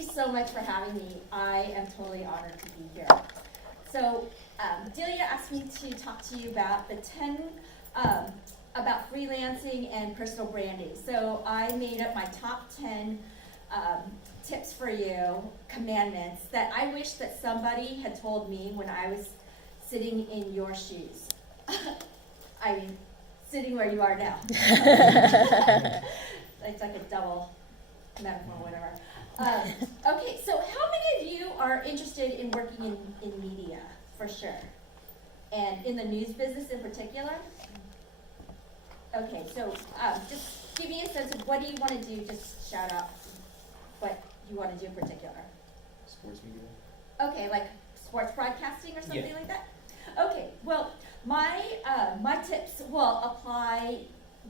you so much for having me. I am totally honored to be here. So, Delia asked me to talk to you about the 10, about freelancing and personal branding. So I made up my top 10 tips for you, commandments, that I wish that somebody had told me when I was sitting in your shoes. I mean, sitting where you are now. It's like a double metaphor, whatever. Okay, so how many of you are interested in working in media, for sure? And in the news business in particular? Okay, so just give me a sense of what do you want to do, just shout out what you want to do in particular. Sports media? Okay, like sports broadcasting or something Yeah. like that? Okay, well, my tips will apply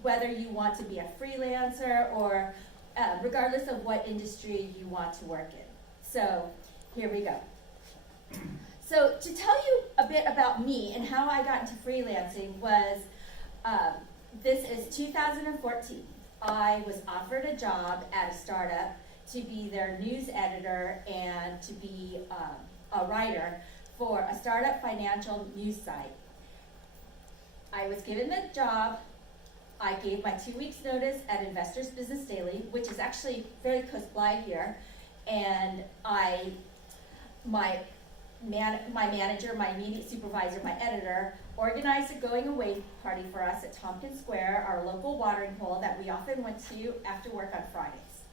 whether you want to be a freelancer or regardless of what industry you want to work in. So here we go. So to tell you a bit about me and how I got into freelancing was, this is 2014. I was offered a job at a startup to be their news editor and to be a writer for a startup financial news site. I was given the job. I gave my 2 weeks notice at Investors Business Daily, which is actually very close by here, and my manager, my immediate supervisor, my editor, organized a going away party for us at Tompkins Square, our local watering hole that we often went to after work on Fridays.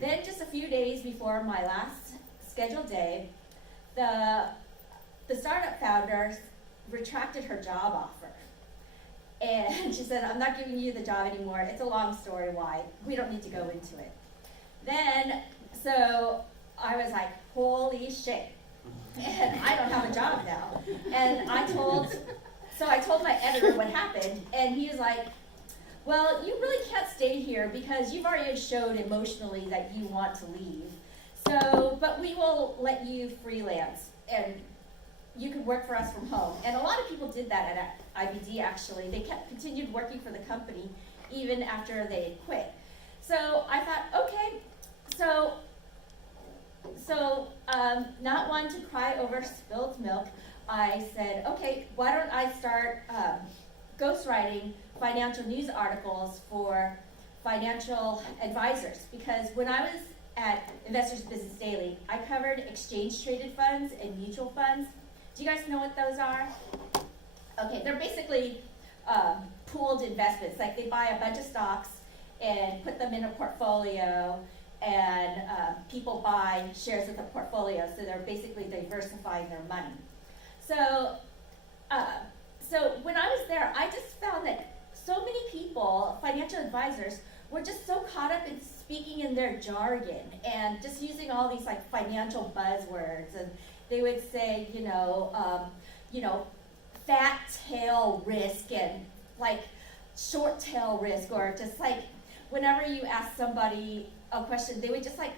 Then just a few days before my last scheduled day, the startup founder retracted her job offer. And she said, I'm not giving you the job anymore. It's a long story why. We don't need to go into it. Then, so I was like, holy shit. And I don't have a job now. And I told my editor what happened, and he was like, well, you really can't stay here because you've already showed emotionally that you want to leave. So, but we will let you freelance, and you can work for us from home. And a lot of people did that at IBD, actually. They continued working for the company even after they quit. So I thought, okay, so not one to cry over spilled milk, I said, okay, why don't I start ghostwriting financial news articles for financial advisors? Because when I was at Investors Business Daily, I covered exchange-traded funds and mutual funds. Do you guys know what those are? Okay, they're basically pooled investments. Like they buy a bunch of stocks and put them in a portfolio, and people buy shares of the portfolio, so they're basically diversifying their money. So when I was there, I just found that so many people, financial advisors, were just so caught up in speaking in their jargon and just using all these like financial buzzwords, and they would say, fat tail risk and like short tail risk, or just like whenever you ask somebody a question, they would just like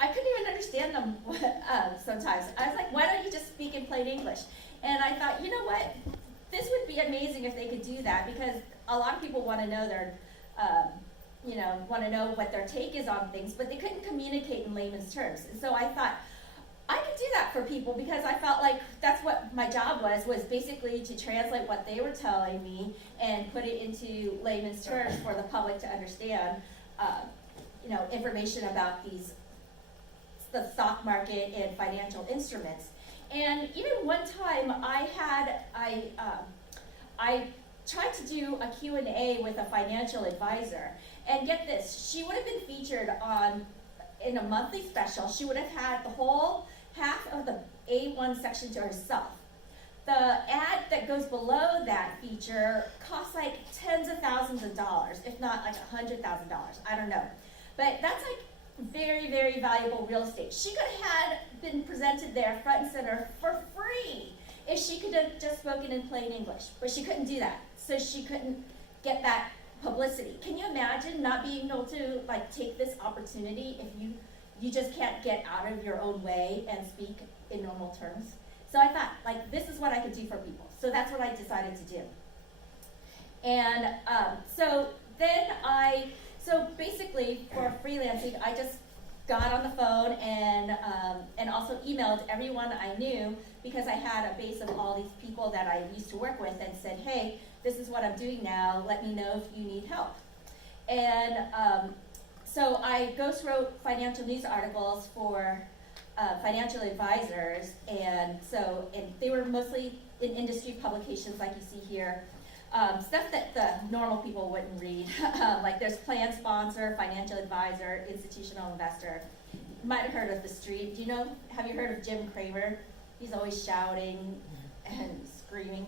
I couldn't even understand them sometimes. I was like, why don't you just speak in plain English? And I thought, you know what, this would be amazing if they could do that, because a lot of people want to know want to know what their take is on things, but they couldn't communicate in layman's terms. And so I thought, I could do that for people, because I felt like that's what my job was basically to translate what they were telling me and put it into layman's terms for the public to understand, information about the stock market and financial instruments. And even one time I tried to do a Q&A with a financial advisor, and get this, she would have been featured in a monthly special. She would have had the whole half of the A1 section to herself. The ad that goes below that feature costs like tens of thousands of dollars, if not like $100,000. I don't know. But that's like very, very valuable real estate. She could have been presented there front and center for free if she could have just spoken in plain English. But she couldn't do that. So she couldn't get that publicity. Can you imagine not being able to like take this opportunity if you just can't get out of your own way and speak in normal terms? So I thought, like, this is what I could do for people. So that's what I decided to do. And so So basically, for freelancing, I just got on the phone and also emailed everyone I knew, because I had a base of all these people that I used to work with, and said, hey, this is what I'm doing now, let me know if you need help. And so I ghost wrote financial news articles for financial advisors, and they were mostly in industry publications like you see here. Stuff that the normal people wouldn't read, like there's plan sponsor, financial advisor, institutional investor. You might have heard of The Street. Have you heard of Jim Cramer? He's always shouting and screaming.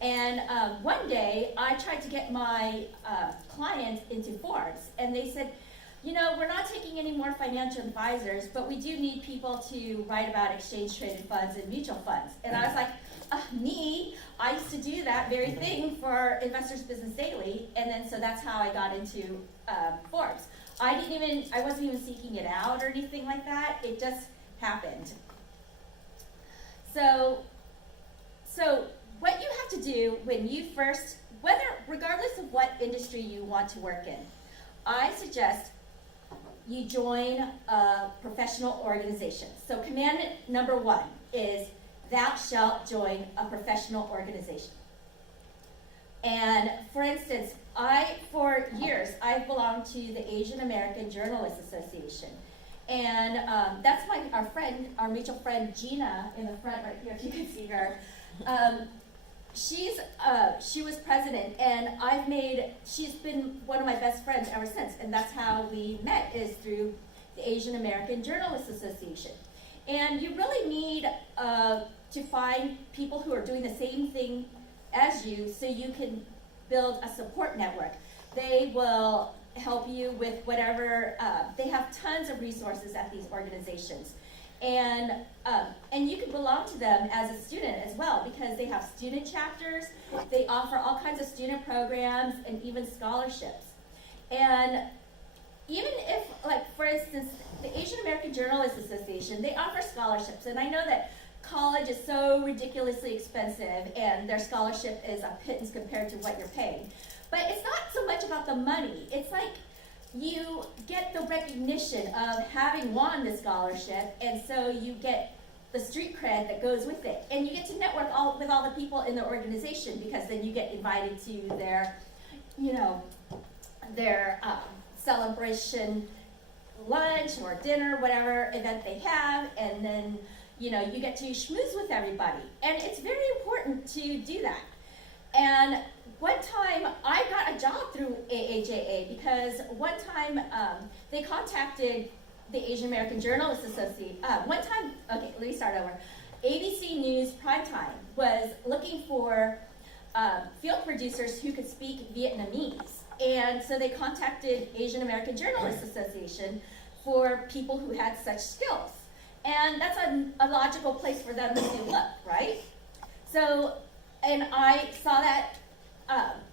And one day I tried to get my clients into Forbes, and they said, we're not taking any more financial advisors, but we do need people to write about exchange traded funds and mutual funds. And I was like, me, I used to do that very thing for Investors Business Daily, and then so that's how I got into Forbes. I wasn't even seeking it out or anything like that. It just happened. So what you have to do when you first, regardless of what industry you want to work in, I suggest you join a professional organization. So commandment number 1 is, thou shalt join a professional organization. And for instance, for years, I've belonged to the Asian American Journalists Association. And that's our mutual friend Gina in the front right here, if you can see her. She was president, and she's been one of my best friends ever since. And that's how we met, is through the Asian American Journalists Association. And you really need to find people who are doing the same thing as you, so you can build a support network. They will help you with whatever, they have tons of resources at these organizations. And you can belong to them as a student as well, because they have student chapters, they offer all kinds of student programs, and even scholarships. And even if, for instance, the Asian American Journalists Association, they offer scholarships, and I know that college is so ridiculously expensive, and their scholarship is a pittance compared to what you're paying. But it's not so much about the money. It's like you get the recognition of having won the scholarship, and so you get the street cred that goes with it. And you get to network with all the people in the organization, because then you get invited to their celebration lunch or dinner, whatever event they have, and then you get to schmooze with everybody. And it's very important to do that. And one time I got a job through AAJA, because one time they contacted the Asian American Journalists Association. Let me start over. ABC News Primetime was looking for field producers who could speak Vietnamese. And so they contacted Asian American Journalists Association for people who had such skills. And that's a logical place for them to look, right? So, and I saw that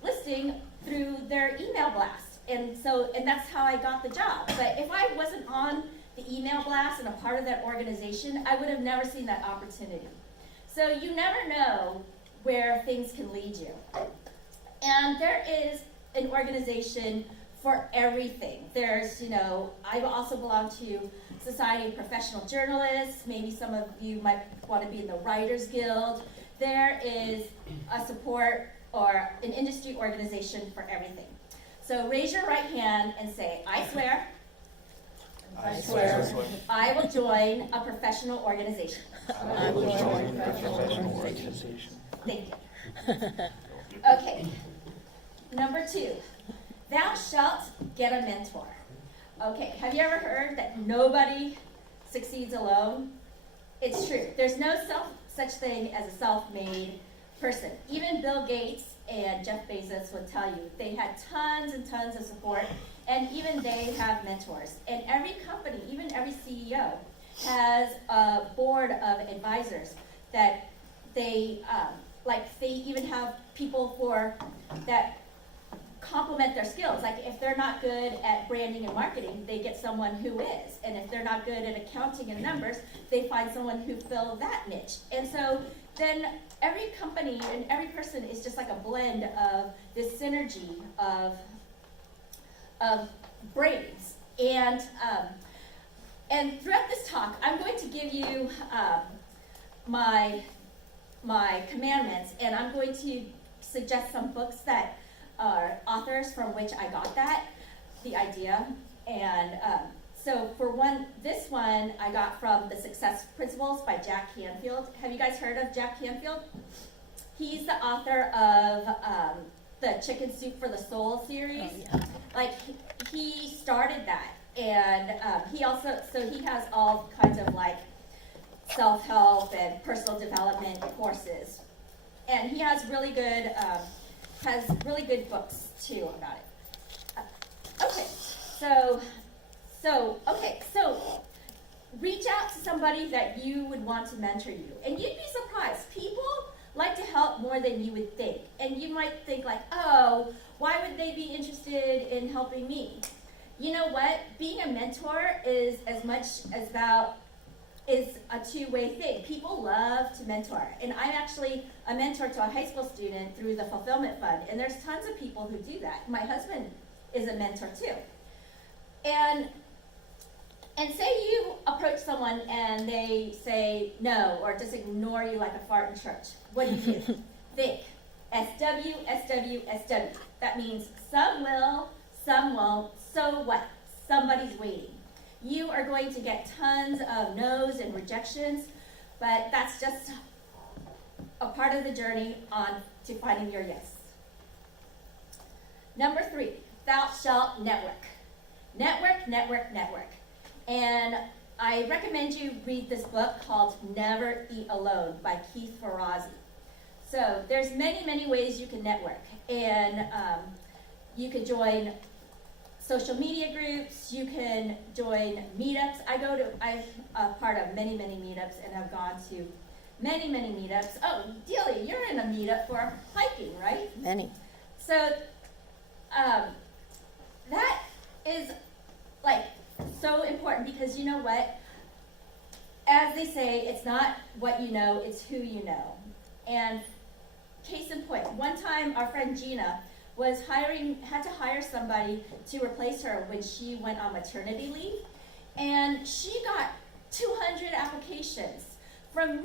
listing through their email blast. And that's how I got the job. But if I wasn't on the email blast and a part of that organization, I would have never seen that opportunity. So you never know where things can lead you. And there is an organization for everything. There's, I also belong to Society of Professional Journalists. Maybe some of you might want to be in the Writers Guild. There is a support or an industry organization for everything. So raise your right hand and say, I swear, I will join a professional organization. I will join a professional organization. Thank you. Okay. Number 2, thou shalt get a mentor. Okay, have you ever heard that nobody succeeds alone? It's true. There's no such thing as a self-made person. Even Bill Gates and Jeff Bezos would tell you they had tons and tons of support, and even they have mentors. And every company, even every CEO, has a board of advisors that they even have people that complement their skills. Like if they're not good at branding and marketing, they get someone who is. And if they're not good at accounting and numbers, they find someone who fills that niche. And so then every company and every person is just like a blend of this synergy of brains. And throughout this talk, I'm going to give you my commandments, and I'm going to suggest some books that are authors from which I got the idea. And so for this one I got from The Success Principles by Jack Canfield. Have you guys heard of Jack Canfield? He's the author of the Chicken Soup for the Soul series. Oh, yeah. Like, he started that, and he has all kinds of like self-help and personal development courses, and he has really good books too about it. Okay, so reach out to somebody that you would want to mentor you, and you'd be surprised. People like to help more than you would think, and you might think like, oh, why would they be interested in helping me? You know what? Being a mentor is as much as is a two-way thing. People love to mentor, and I'm actually a mentor to a high school student through the Fulfillment Fund, and there's tons of people who do that. My husband is a mentor too. And say you approach someone and they say no or just ignore you like a fart in church. What do you do? Think. SW, SW, SW. That means some will, some won't. So what? Somebody's waiting. You are going to get tons of no's and rejections, but that's just a part of the journey on to finding your yes. Number 3, thou shalt network. Network, network, network. And I recommend you read this book called Never Eat Alone by Keith Ferrazzi. So there's many, many ways you can network, and you can join social media groups, you can join meetups. I'm a part of many, many meetups and have gone to many, many meetups. Oh, Delia, you're in a meetup for hiking, right? Many. So that is like so important, because you know what? As they say, it's not what you know, it's who you know. And case in point, one time our friend Gina had to hire somebody to replace her when she went on maternity leave, and she got 200 applications from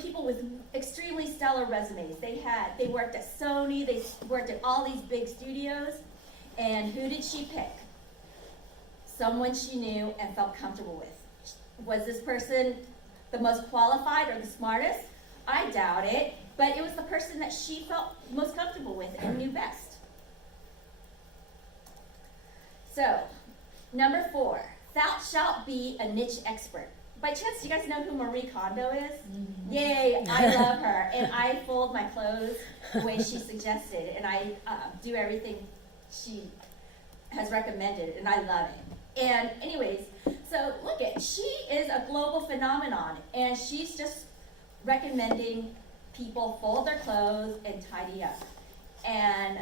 people with extremely stellar resumes. They worked at Sony, they worked at all these big studios, and who did she pick? Someone she knew and felt comfortable with. Was this person the most qualified or the smartest? I doubt it, but it was the person that she felt most comfortable with and knew best. So, number 4, thou shalt be a niche expert. By chance, do you guys know who Marie Kondo is? Mm-hmm. Yay, I love her, and I fold my clothes the way she suggested, and I do everything she has recommended, and I love it. And anyways, so look she is a global phenomenon, and she's just recommending people fold their clothes and tidy up. And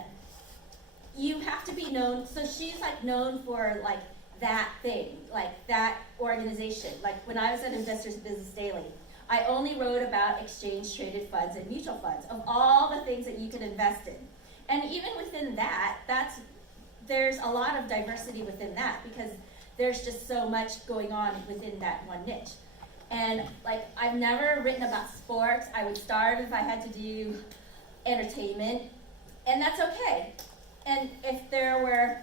you have to be known, so she's like known for like that thing, like that organization. Like when I was at Investors Business Daily, I only wrote about exchange traded funds and mutual funds, of all the things that you can invest in. And even within that, there's a lot of diversity within that, because there's just so much going on within that one niche. And like, I've never written about sports. I would starve if I had to do entertainment, and that's okay. And if there were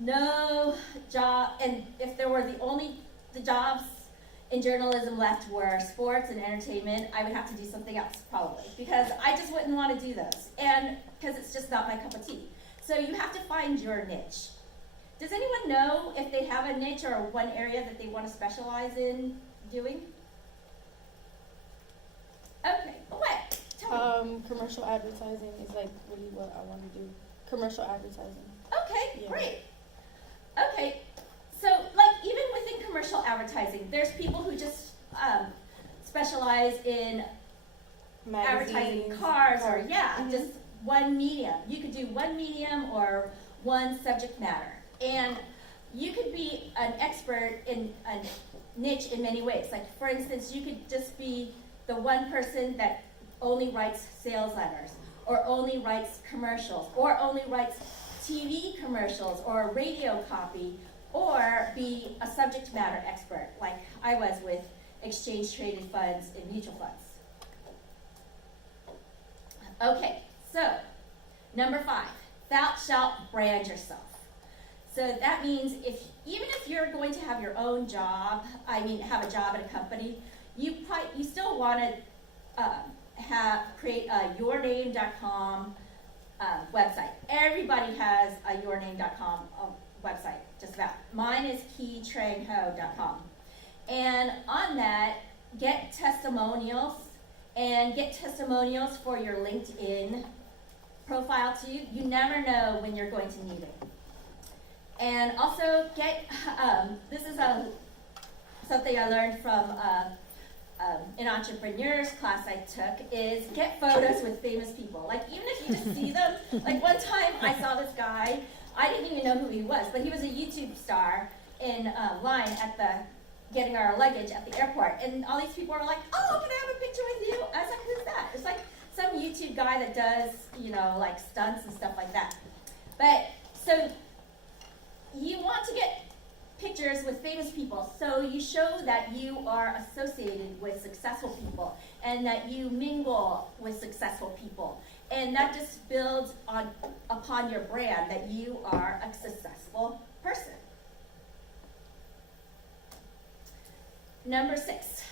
no job, and if there were the jobs in journalism left were sports and entertainment, I would have to do something else probably, because I just wouldn't want to do those, and because it's just not my cup of tea. So you have to find your niche. Does anyone know if they have a niche or one area that they want to specialize in doing? Okay, what? Tell me. Commercial advertising is like really what I want to do. Commercial advertising. Okay, Yeah. great. Okay, so like even within commercial advertising, there's people who just specialize in advertising Magazines, cars or Mhm. just one medium. You could do one medium or one subject matter. And you could be an expert in a niche in many ways. Like for instance, you could just be the one person that only writes sales letters, or only writes commercials, or only writes TV commercials or radio copy, or be a subject matter expert like I was with exchange traded funds and mutual funds. Okay, so number 5, thou shalt brand yourself. So that means even if you're going to have your own job, have a job at a company, you still want to create a yourname.com website. Everybody has a yourname.com website, just about. Mine is keytrangho.com. And on that, get testimonials, and get testimonials for your LinkedIn profile too. You never know when you're going to need it. And also get, this is something I learned from an entrepreneur's class I took, is get photos with famous people. Like, even if you just see them, like one time I saw this guy, I didn't even know who he was, but he was a YouTube star in line at getting our luggage at the airport. And all these people were like, oh, can I have a picture with you? I was like, who's that? It's like some YouTube guy that does, like stunts and stuff like that. But, so you want to get pictures with famous people, so you show that you are associated with successful people and that you mingle with successful people, and that just builds upon your brand that you are a successful person. Number 6,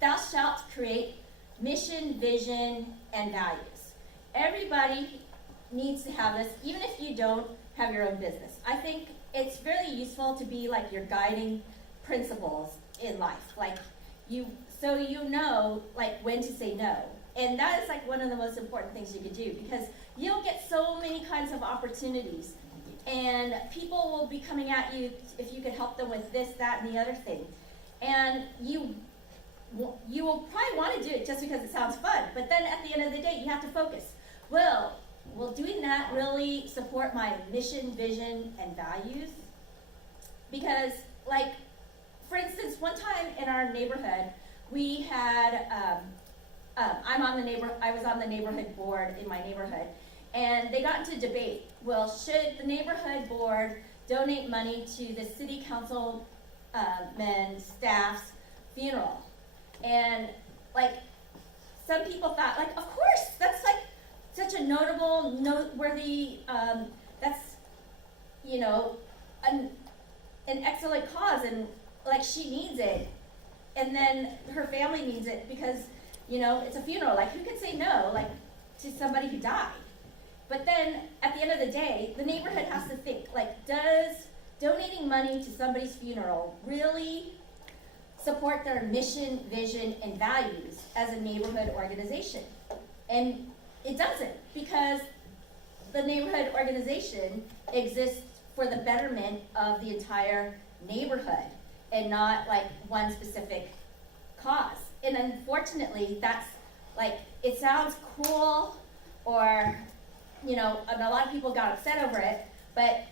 thou shalt create mission, vision, and values. Everybody needs to have this, even if you don't have your own business. I think it's really useful to be like your guiding principles in life, so you know like when to say no. And that is like one of the most important things you could do, because you'll get so many kinds of opportunities, and people will be coming at you if you could help them with this, that, and the other thing. And you will probably want to do it just because it sounds fun, but then at the end of the day, you have to focus. Will doing that really support my mission, vision, and values? Because, like, for instance, one time in our neighborhood, we had, I was on the neighborhood board in my neighborhood, and they got into debate. Well, should the neighborhood board donate money to the city council staff's funeral? And, like, some people thought, like, of course, that's like such a notable, noteworthy, that's, an excellent cause, and like she needs it, and then her family needs it because, it's a funeral. Like, who could say no, like, to somebody who died? But then at the end of the day, the neighborhood has to think, like, does donating money to somebody's funeral really support their mission, vision, and values as a neighborhood organization? And it doesn't, because the neighborhood organization exists for the betterment of the entire neighborhood and not like one specific cause. And unfortunately, that's like, it sounds cool, or, and a lot of people got upset over it, but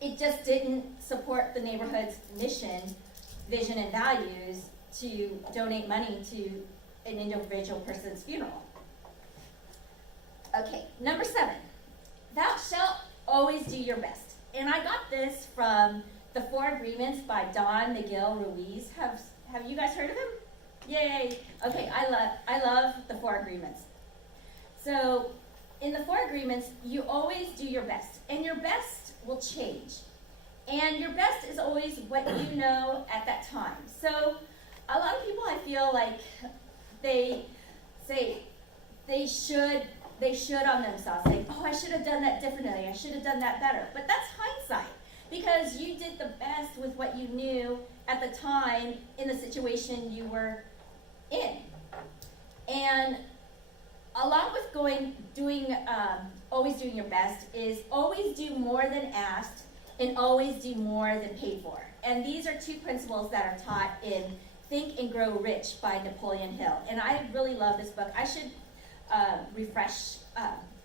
it just didn't support the neighborhood's mission, vision, and values to donate money to an individual person's funeral. Okay, number 7, thou shalt always do your best. And I got this from The 4 Agreements by Don Miguel Ruiz. Have you guys heard of him? Yay! Okay, I love The 4 Agreements. So, in The 4 Agreements, you always do your best, and your best will change. And your best is always what you know at that time. So, a lot of people, I feel like, they say they should on themselves, saying, oh, I should have done that differently, I should have done that better. But that's hindsight, because you did the best with what you knew at the time in the situation you were in. And along with always doing your best is always do more than asked and always do more than paid for. And these are 2 principles that are taught in Think and Grow Rich by Napoleon Hill. And I really love this book. I should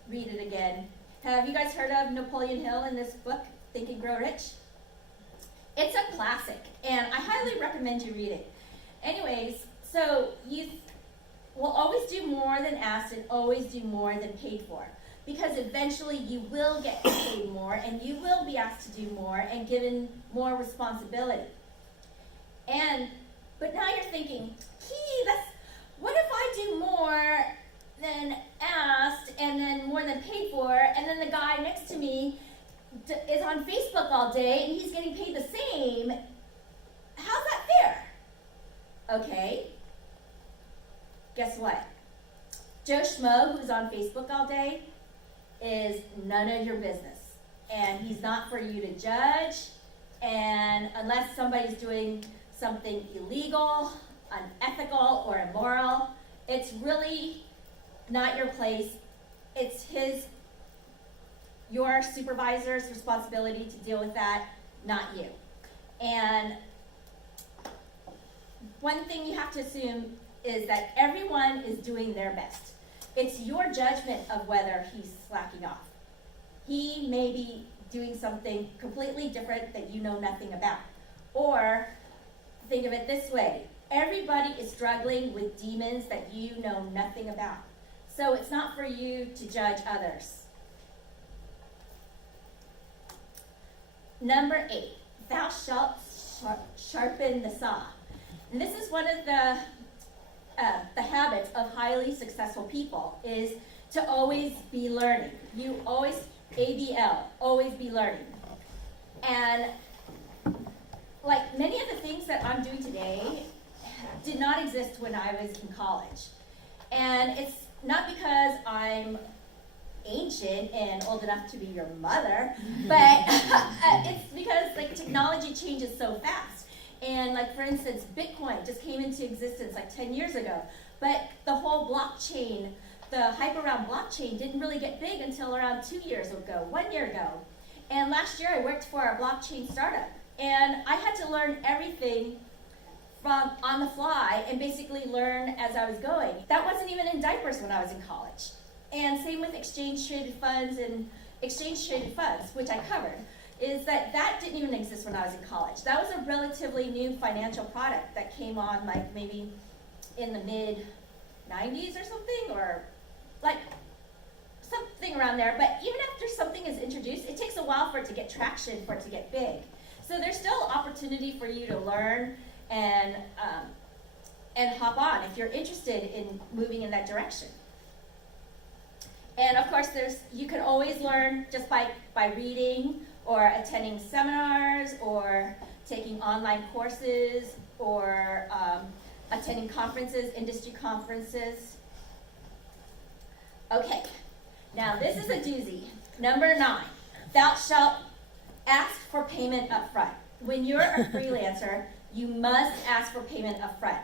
read it again. Have you guys heard of Napoleon Hill in this book, Think and Grow Rich? It's a classic, and I highly recommend you read it. Anyways, so you will always do more than asked and always do more than paid for. because eventually you will get paid more and you will be asked to do more and given more responsibility. But now you're thinking, what if I do more than asked and then more than paid for, and then the guy next to me is on Facebook all day and he's getting paid the same? How's that fair? Okay, guess what? Joe Schmo, who's on Facebook all day, is none of your business. And he's not for you to judge, and unless somebody's doing something illegal, unethical, or immoral, it's really not your place. It's your supervisor's responsibility to deal with that, not you. And one thing you have to assume is that everyone is doing their best. It's your judgment of whether he's slacking off. He may be doing something completely different that you know nothing about. Or think of it this way, everybody is struggling with demons that you know nothing about. So it's not for you to judge others. Number 8, thou shalt sharpen the saw. And this is one of the habits of highly successful people, is to always be learning. You always, ABL, always be learning. And like many of the things that I'm doing today did not exist when I was in college. And it's not because I'm ancient and old enough to be your mother, but it's because like technology changes so fast. And like for instance, Bitcoin just came into existence like 10 years ago, but the whole blockchain, the hype around blockchain didn't really get big until around 2 years ago, 1 year ago. And last year I worked for a blockchain startup, and I had to learn everything from on the fly and basically learn as I was going. That wasn't even in diapers when I was in college. And same with exchange traded funds and exchange traded funds, which I covered, is that didn't even exist when I was in college. That was a relatively new financial product that came on like maybe in the mid 90s or something, or like something around there. But even after something is introduced, it takes a while for it to get traction, for it to get big. So there's still opportunity for you to learn and hop on if you're interested in moving in that direction. And of course, you can always learn just by reading or attending seminars or taking online courses or attending conferences, industry conferences. Okay, now this is a doozy. Number 9, thou shalt ask for payment up front. When you're a freelancer, you must ask for payment up front.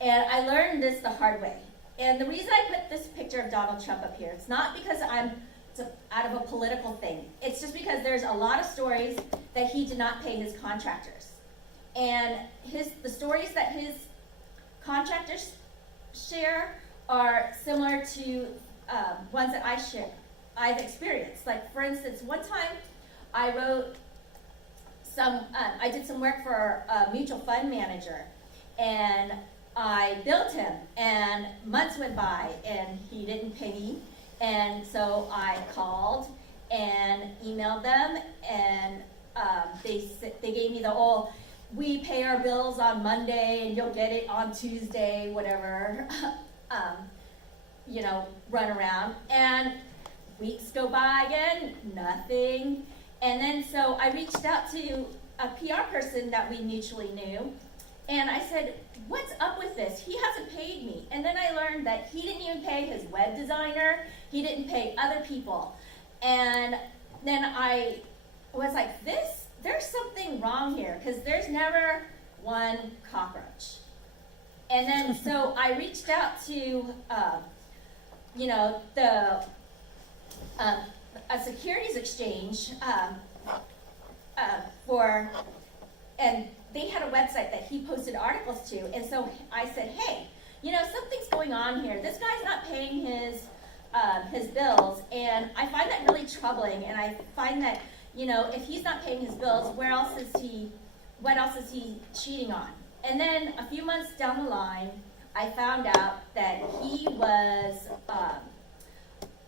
And I learned this the hard way. And the reason I put this picture of Donald Trump up here, it's not because it's out of a political thing. It's just because there's a lot of stories that he did not pay his contractors. And the stories that his contractors share are similar to ones that I've experienced. Like for instance, one time I did some work for a mutual fund manager, and I billed him, and months went by and he didn't pay me. And so I called and emailed them, and they gave me the we pay our bills on Monday and you'll get it on Tuesday, whatever, run around. And weeks go by again, nothing. And then so I reached out to a PR person that we mutually knew, and I said, what's up with this? He hasn't paid me. And then I learned that he didn't even pay his web designer. He didn't pay other people. And then I was like, there's something wrong here, because there's never one cockroach. And then so I reached out to, a securities exchange and they had a website that he posted articles to. And so I said, hey, something's going on here. This guy's not paying his bills, and I find that really troubling. And I find that, if he's not paying his bills, what else is he cheating on? And then a few months down the line, I found out that he was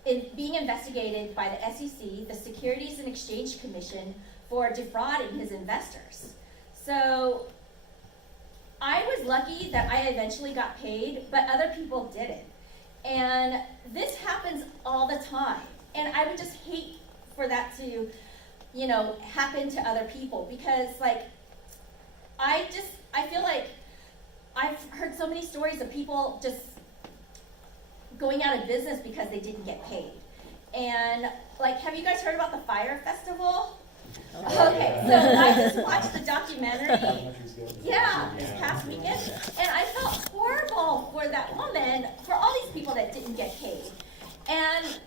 being investigated by the SEC, the Securities and Exchange Commission, for defrauding his investors. So I was lucky that I eventually got paid, but other people didn't. And this happens all the time. And I would just hate for that to, you know, happen to other people, because like, I feel like I've heard so many stories of people just going out of business because they didn't get paid. And like, have you guys heard about the Fire Festival? Okay, so I just watched the documentary, yeah, this past weekend, and I felt horrible for that woman, for all these people that didn't get paid. And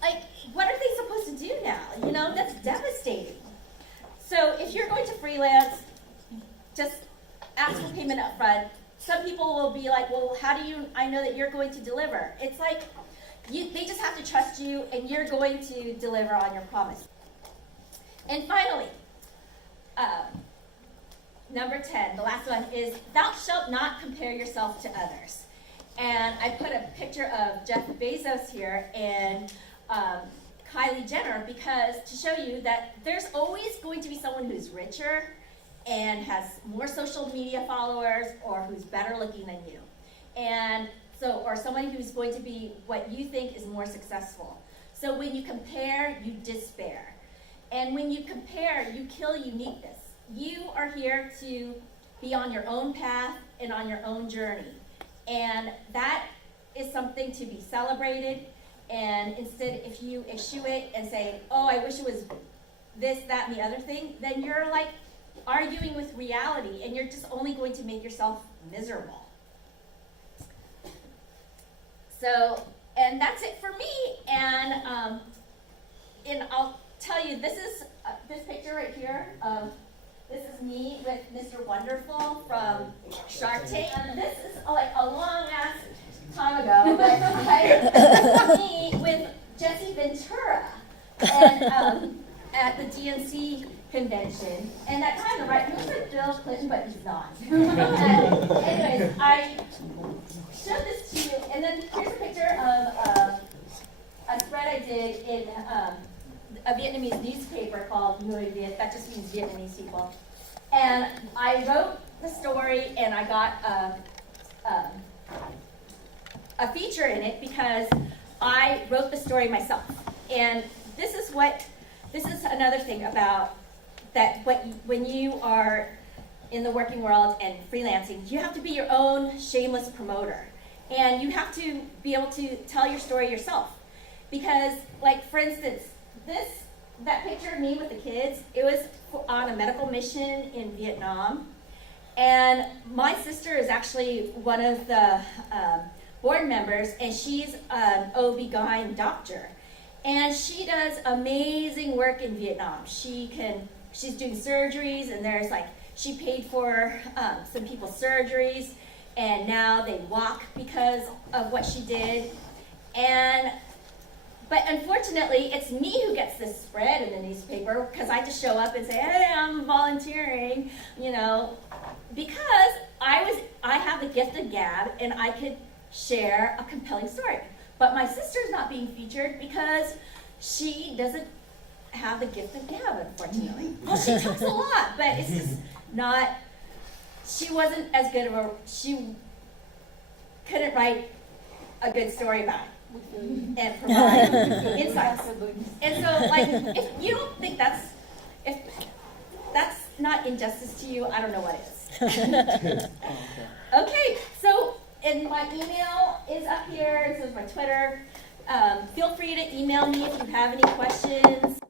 like, what are they supposed to do now? You know, that's devastating. So if you're going to freelance, just ask for payment up front. Some people will be like, well, how do I know that you're going to deliver? It's like, they just have to trust you, and you're going to deliver on your promise. And finally, number 10, the last one is, thou shalt not compare yourself to others. And I put a picture of Jeff Bezos here and Kylie Jenner, because to show you that there's always going to be someone who's richer and has more social media followers, or who's better looking than you. And so, or someone who's going to be what you think is more successful. So when you compare, you despair. And when you compare, you kill uniqueness. You are here to be on your own path and on your own journey. And that is something to be celebrated. And instead, if you eschew it and say, oh, I wish it was this, that, and the other thing, then you're like arguing with reality, and you're just only going to make yourself miserable. So, and that's it for me. And I'll tell you, this is this picture right here. This is me with Mr. Wonderful from Shark Tank. And this is like a long ass time ago, but me with Jesse Ventura and at the DNC convention. And that guy on the right, he looks like Bill Clinton, but he's not. Anyways, I showed this to you, and then here's a picture of a spread I did in a Vietnamese newspaper called Người Việt, that just means Vietnamese people. And I wrote the story, and I got a feature in it because I wrote the story myself. And this is another thing about that, when you are in the working world and freelancing, you have to be your own shameless promoter. And you have to be able to tell your story yourself. Because, like, for instance, that picture of me with the kids, it was on a medical mission in Vietnam. And my sister is actually one of the board members, and she's an OB-GYN doctor. And she does amazing work in Vietnam. She's doing surgeries, and there's like, she paid for some people's surgeries, and now they walk because of what she did. But unfortunately, it's me who gets this spread in the newspaper, because I just show up and say, hey, I'm volunteering, you know, because I have the gift of gab, and I could share a compelling story. But my sister's not being featured because she doesn't have the gift of gab, unfortunately. Well, she talks a lot, but it's just not, she wasn't as good of she couldn't write a good story about it and provide insights. And so, like, if you don't think if that's not injustice to you, I don't know what is. Okay, so, and my email is up here, so is my Twitter. Feel free to email me if you have any questions.